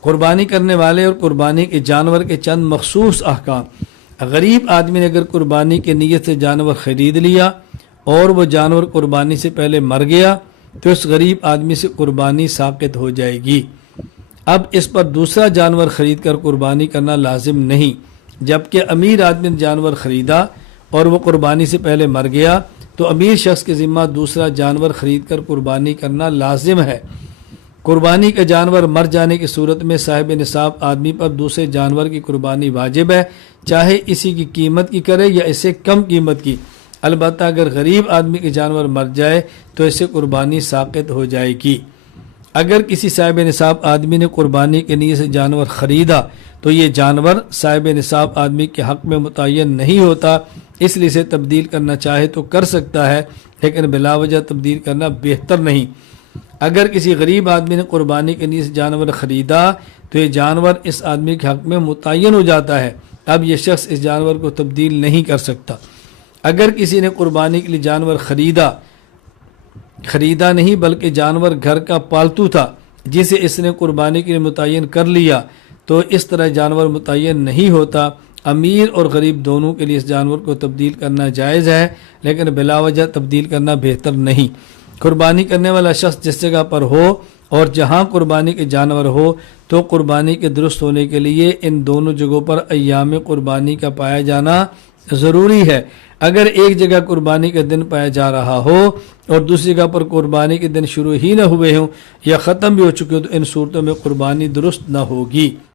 قربانی کرنے والے اور قربانی کے جانور کے چند مخصوص احکام۔ غریب آدمی نے اگر قربانی کی نیت سے جانور خرید لیا اور وہ جانور قربانی سے پہلے مر گیا تو اس غریب آدمی سے قربانی ساقط ہو جائے گی۔ اب اس پر دوسرا جانور خرید کر قربانی کرنا لازم نہیں، جبکہ امیر آدمی نے جانور خریدا اور وہ قربانی سے پہلے مر گیا تو امیر شخص کے ذمہ دوسرا جانور خرید کر قربانی کرنا لازم ہے۔ قربانی کا جانور مر جانے کی صورت میں صاحب نصاب آدمی پر دوسرے جانور کی قربانی واجب ہے، چاہے اسی کی قیمت کی کرے یا اسے کم قیمت کی۔ البتہ اگر غریب آدمی کے جانور مر جائے تو اسے قربانی ساقط ہو جائے گی۔ اگر کسی صاحب نصاب آدمی نے قربانی کے نیت سے جانور خریدا تو یہ جانور صاحب نصاب آدمی کے حق میں متعین نہیں ہوتا، اس لیے اسے تبدیل کرنا چاہے تو کر سکتا ہے، لیکن بلا وجہ تبدیل کرنا بہتر نہیں۔ اگر کسی غریب آدمی نے قربانی کے نیت سے جانور خریدا تو یہ جانور اس آدمی کے حق میں متعین ہو جاتا ہے، اب یہ شخص اس جانور کو تبدیل نہیں کر سکتا۔ اگر کسی نے قربانی کے لیے جانور خریدا نہیں بلکہ جانور گھر کا پالتو تھا جسے اس نے قربانی کے لیے متعین کر لیا تو اس طرح جانور متعین نہیں ہوتا۔ امیر اور غریب دونوں کے لیے اس جانور کو تبدیل کرنا جائز ہے، لیکن بلا وجہ تبدیل کرنا بہتر نہیں۔ قربانی کرنے والا شخص جس جگہ پر ہو اور جہاں قربانی کے جانور ہو تو قربانی کے درست ہونے کے لیے ان دونوں جگہوں پر ایام قربانی کا پایا جانا ضروری ہے۔ اگر ایک جگہ قربانی کا دن پایا جا رہا ہو اور دوسری جگہ پر قربانی کے دن شروع ہی نہ ہوئے ہوں یا ختم بھی ہو چکے ہوں تو ان صورتوں میں قربانی درست نہ ہوگی۔